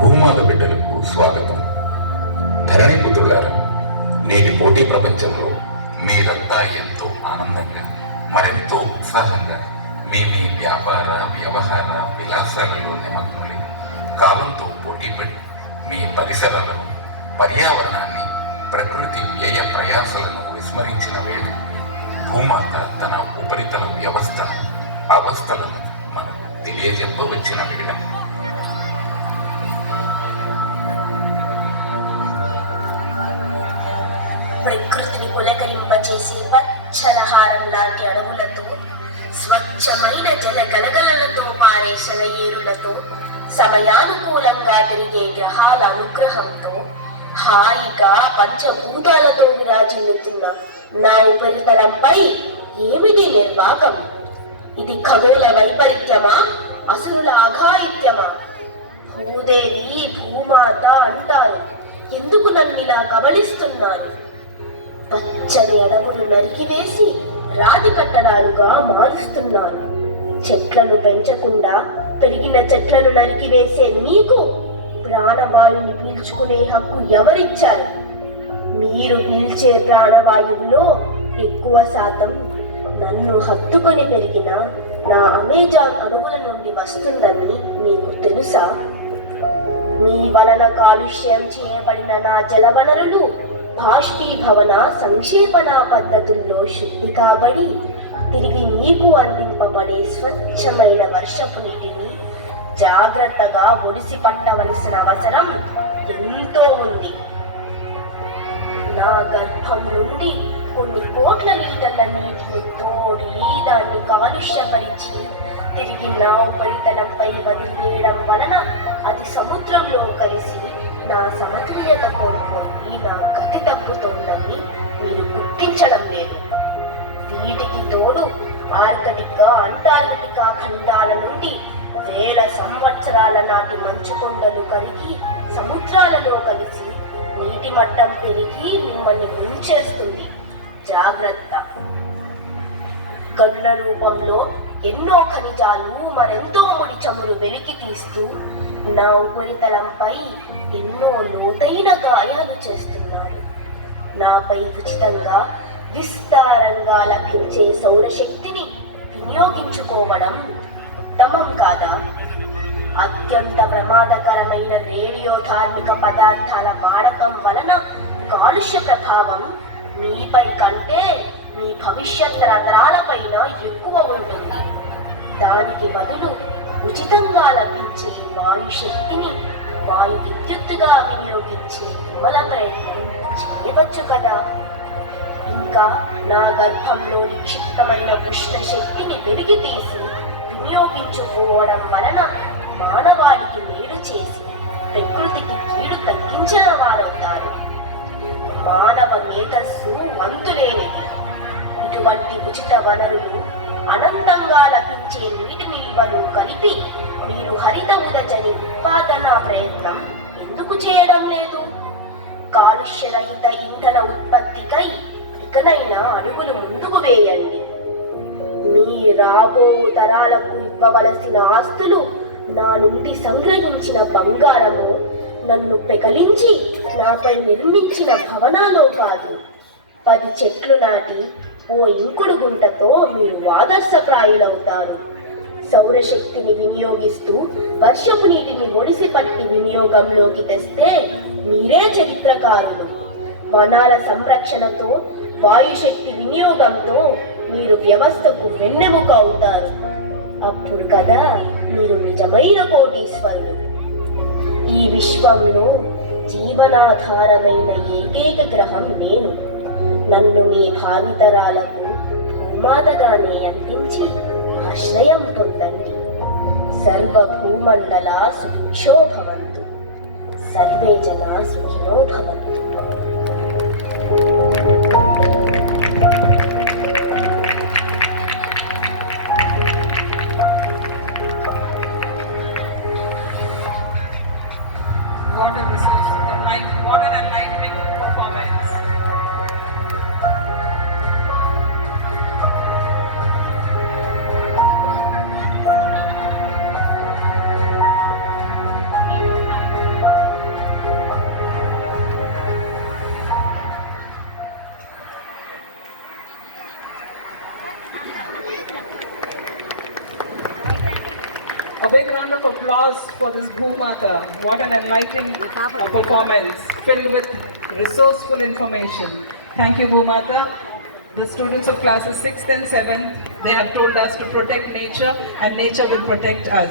భూమాత బిడ్డలకు స్వాగతం. ధరణిపుత్రులారా, నేటి పోటీ ప్రపంచంలో మీరంతా ఎంతో ఆనందంగా, మరెంతో ఉత్సాహంగా మీ వ్యాపార వ్యవహార విలాసాలలో నిమగ్నులై కాలంతో పోటీపడి మీ పరిసరాలను, పర్యావరణాన్ని, ప్రకృతి వ్యయ ప్రయాసలను విస్మరించిన వేళ భూమాత తన ఉపరితల వ్యవస్థను, అవస్థలను మనకు తెలియజెప్పవచ్చిన వేళ ప్రకృతిని పులకరింపచేసే పచ్చలహారం లాంటి అడవులతో, స్వచ్ఛమైన జల గలగలలతో పారే శలయేరులతో, సమయానుకూలంగా తిరిగే గ్రహాల అనుగ్రహంతో, హాయిగా పంచభూతాలతో విరాజిల్లుతున్న నా ఉపరితలంపై ఏమిటి నిర్వాకం? ఇది ఖగోళ వైపరీత్యమా, అసురుల అఘాయిత్యమా? భూదేవి భూమాత అంటారు, ఎందుకు నన్నిలా కబళిస్తున్నారు? పచ్చని అడవులు నరికివేసి రాతి కట్టడాలుగా మారుస్తున్నారు. చెట్లను పెంచకుండా పెరిగిన చెట్లను నరికివేసే మీకు ప్రాణవాయువుని పీల్చుకునే హక్కు ఎవరిచ్చారు? మీరు పీల్చే ప్రాణవాయువులో ఎక్కువ శాతం నన్ను హత్తుకొని పెరిగిన నా అమెజాన్ అడవుల నుండి వస్తుందని మీకు తెలుసా? మీ వలన కాలుష్యం చేయబడిన నా జలవనరులు బాష్పీభవన సంక్షేపణ పద్ధతుల్లో శుద్ధి కాబడి తిరిగి మీకు అందింపబడే స్వచ్ఛమైన వర్షపు నీటిని జాగ్రత్తగా ఒడిసి పట్టవలసిన అవసరం ఎంతో ఉంది. నా గర్భం నుండి కొన్ని కోట్ల లీటర్ల నీటిని తోడి దాన్ని కాలుష్యపరిచి తిరిగి నా ఉపరితలంపై వదిలివేయడం వలన అది సముద్రంలో కలిసి నా సమతుల్యత కోల్పోయి నా గతి తప్పుతోందని మీరు గుర్తించడం లేదు. వీటికి తోడు ఆర్కటికా, అంటార్కటికా ఖండాల నుండి వేల సంవత్సరాల నాటి మంచు కొండలు కరిగి సముద్రాలలో కలిసి నీటి మట్టం పెరిగి మిమ్మల్ని ముంచేస్తుంది. జాగ్రత్త. గనుల రూపంలో ఎన్నో ఖనిజాలు, మరెంతో ముడి చమురు వెలికి తీస్తూ నా ఉపరితలంపై ఎన్నో లోతైన గాయాలు చేస్తున్నారు. నాపై ఉచితంగా విస్తారంగా లభించే సౌరశక్తిని వినియోగించుకోవడం ఉత్తమం కాదా? అత్యంత ప్రమాదకరమైన రేడియో ధార్మిక పదార్థాల వాడకం వలన కాలుష్య ప్రభావం మీపై కంటే మీ భవిష్యత్ తరాలపైన ఎక్కువ ఉంటుంది. దానికి బదులు ఉచితంగా లభించే వాయు శక్తిని వాయు విద్యుత్తుగా వినియోగించే విమల ప్రయత్నం చేయవచ్చు కదా. ఇంకా నా గర్భంలో నిక్షిప్తమైన ఉష్ణ శక్తిని వెలికి తీసి వినియోగించుకోవడం వలన మానవాళికి మేలు చేసి ప్రకృతికి కీడు తగ్గించిన వారవుతారు. మానవ మేధస్సు అంతులేనిది. ఇటువంటి ఉచిత వనరులు, అనంతంగా లభించే నీటి నిల్వలు కలిపి మీరు హరిత ఉదజని ఉత్పాదన ప్రయత్నం ఎందుకు చేయడం లేదు? కాలుష్యరహిత ఇంధన ఉత్పత్తికై ఇకనైనా అడుగులు ముందుకు వేయండి. మీ రాబో తరాలకు ఇవ్వవలసిన ఆస్తులు నా నుండి సంగ్రహించిన బంగారము, నన్ను పెకలించి నాపై నిర్మించిన భవనాలో కాదు. 10 చెట్లు నాటి ఓ ఇంకుడు గుంటతో మీరు ఆదర్శప్రాయులవుతారు. సౌరశక్తిని వినియోగిస్తూ వర్షపు నీటిని ఒడిసి పట్టి వినియోగంలోకి తెస్తే మీరే చరిత్రకారులు. వనాల సంరక్షణతో, వాయుశక్తి వినియోగంతో మీరు వ్యవస్థకు వెన్నెముక అవుతారు. అప్పుడు కదా మీరు నిజమైన కోటీశ్వరులు. ఈ విశ్వంలో జీవనాధారమైన ఏకైక గ్రహం నేను. నన్ను మీ భావితరాలకు భూమాతగానే అందించి ఆశ్రయం పొందండి. సర్వభూమండల సుభిక్షో భవంతు. సర్వే జనా సుఖినో భవంతు. What an enlightening performance. of applause for this Bhumata. What an enlightening performance filled with resourceful information. Thank you, Bhumata. The students of classes 6th and 7th, they have told us to protect nature and nature will protect us.